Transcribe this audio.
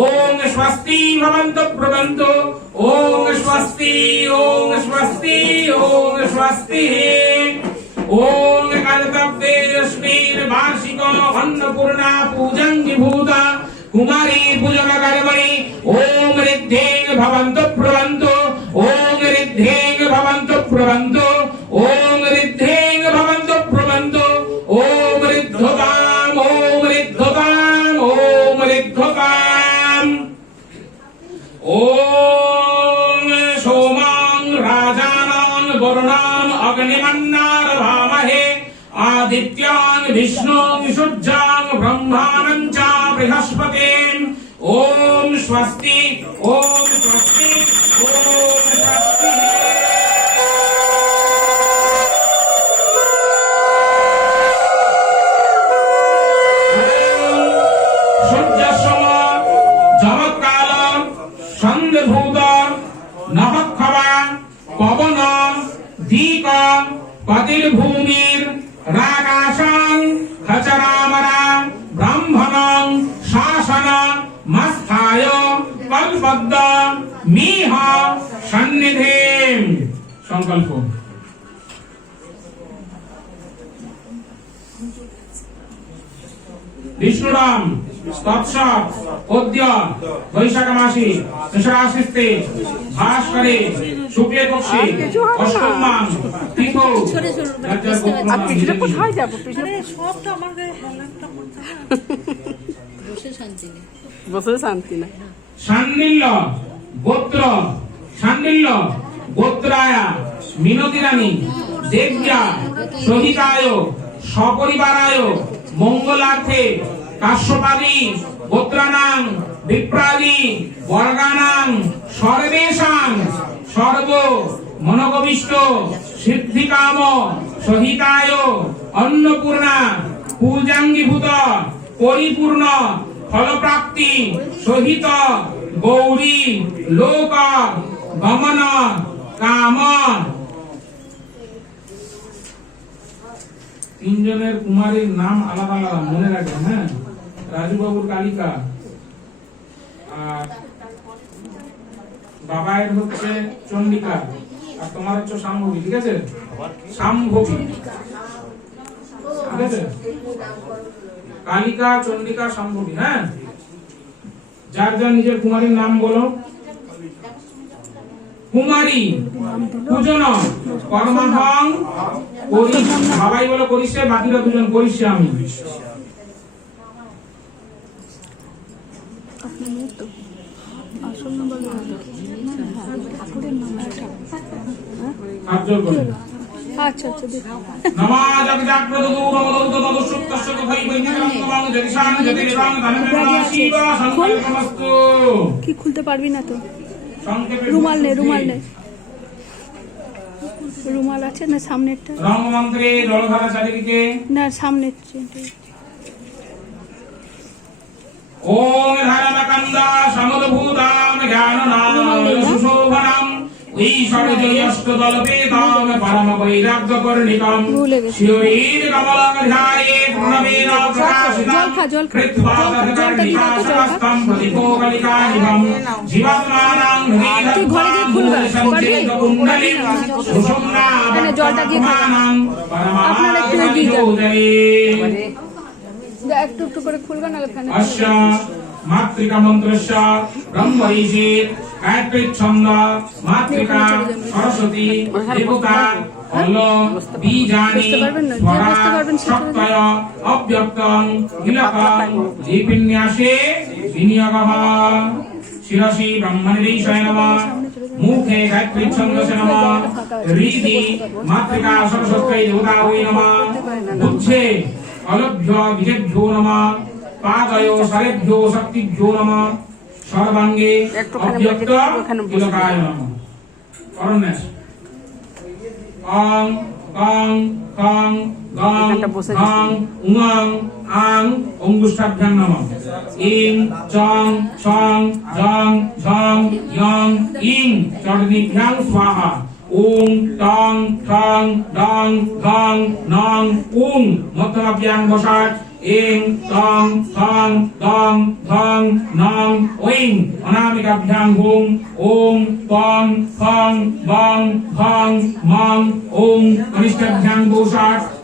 ओम स्वस्ति भवन्तु प्रभवन्तु ओम स्वस्ति ओम स्वस्ति ओम स्वस्ति ओम कर्तव्येऽस्मिन् वार्षिको अन्नपूर्णा पूजङ्गीभूता कुमारी पूजन कर्मणि ओम रिद्धेन भवन्तु प्रभवन्तु ओम रिद्धेन भवन्तु प्रभवन्तु ओम रिद्धेन भवन्तु प्रभवन्तु ओम रिद्धोताम् ओम रिद्धोताम् ओम रिद्धोताम् ओम सोमां राजानां वरुणाम् अग्निमन्नारभामहे आदित्यान् विष्णुं सूर्यां ब्रह्माणं च बृहस्पतिम् ओम स्वस्ति ओम स्वस्ति ओम स्वस्ति सूर्यसम जमत्काल सन्धिभूत नभक्षवा पवन दीक पतिर्भूमिर् राकाशां खचरामरा ब्राह्मणं शासन मस्थाय कल्पद्द मीह सन्निधिं संकल्प विष्णुराम तत्सत् अद्य वैशाख मासे दशराशिस्ते भास्करे शुक्ले पक्षे अष्टमां तिथौ আর পিছনে কোথায় যাবো? পিছনে সবটা আমার গায়ে হেলানটা করতে বসে শান্তি না। সান্নিল্য গোত্র সান্নিল্য গোত্রায়া মিনতি রানী দেব্যা সহিতায় সপরিবারায় মঙ্গলার্থে কাশ্যপাদি গোত্রানাং বিপ্রাদি বর্গানাং সর্বেষাং সর্ব মনোগবিষ্ট সিদ্ধিকাম সহিতায় অন্নপূর্ণা পূজাঙ্গীভূত পরিপূর্ণ ফলপ্রাপ্তি সহিত গৌরী লোক গমন কাম তিনজনের কুমারীর নাম আলাদা আলাদা মনে রাখবেন। হ্যাঁ, রাজু বাবুর কালিকা, আর বাবায়ের হচ্ছে চন্ডিকা, আর তোমার হচ্ছে শাম্ভবী। ঠিক আছে, শাম্ভবী। ঠিক আছে, কালিকা, চন্ডিকা, শাম্ভবী। হ্যাঁ, যার যার নিজের কুমারীর নাম বলো। কুমারী পূজন কর্মাহং করি, সবাই বলো করিছে, বাকিরা দুজন করিছে আমি। আচ্ছা আচ্ছা নমাজক জাগ্রতু নমদৌত তদসুক্তস্য তথাই বৈদিকং নমাং জতিশান জতিরিবাং ধনমেনা শিবা সংকল্পমস্তু। কি খুলতে পারবি না তো? সংক্ষেপে রুমাল নে, রুমাল নে। রুমাল আছে না সামনেরটা? রং মন্ত্রে জলধারা চারিদিকে। না সামনের। ওম ধারণকন্দা সমদভূতাম জ্ঞাননাম সুশোভনম ঈশ্বরজয়স্তদলপেতাম পরম বৈরাগ্যকর্ণিকম শিবীর কমলকধায়ে প্রণবেন প্রকাশিতম কৃত্বাদকর্ণিকাস্তম প্রতিপোকলিকানিভম জীবাত্মানাং হৃদয়কুণ্ডলিম সুষুম্নাবর্তমানাং পরমানন্দময়োদয়ে। একটু একটু করে খুলবে না ফ্যান। অশ্য মাতৃকা মন্ত্রস্য ব্রহ্মৈষী গায়ত্রী ছন্দ মাতৃকা সরস্বতী দেবতা অল্ল বীজানি স্বরা সপ্তয় অব্যক্তং হিলকং দীপিন্যাসে বিনিয়োগঃ। শিরসি ব্রহ্মনিরীশায় নমঃ। মুখে গায়ত্রী ছন্দসে নমঃ। হৃদি মাতৃকা সরস্বত্যৈ দেবতাयै নমঃ। উচ্চে অলভ্য বিজেভ্যো নমঃ। পাদয় সরেভ্যো শক্তিভ্যো নমঃ। সর্বাঙ্গে অব্যক্ত তিলকায় নমঃ। করণ্যাস অং কং কং গং গং উঙং আং অঙ্গুষ্টাভ্যাং নমঃ। ইং চং ছং জং ঝং ইয়ং ইং চরণীভ্যাং স্বাহা। ওং টং ঠং ডং গং নং উং মধ্যমাভ্যাং বসাৎ এং তং থং দং ধং নং ওং অনামিকাভ্যাং হুং ওং পং ফং বং ফং মং ওং কনিষ্ঠাভ্যাং 260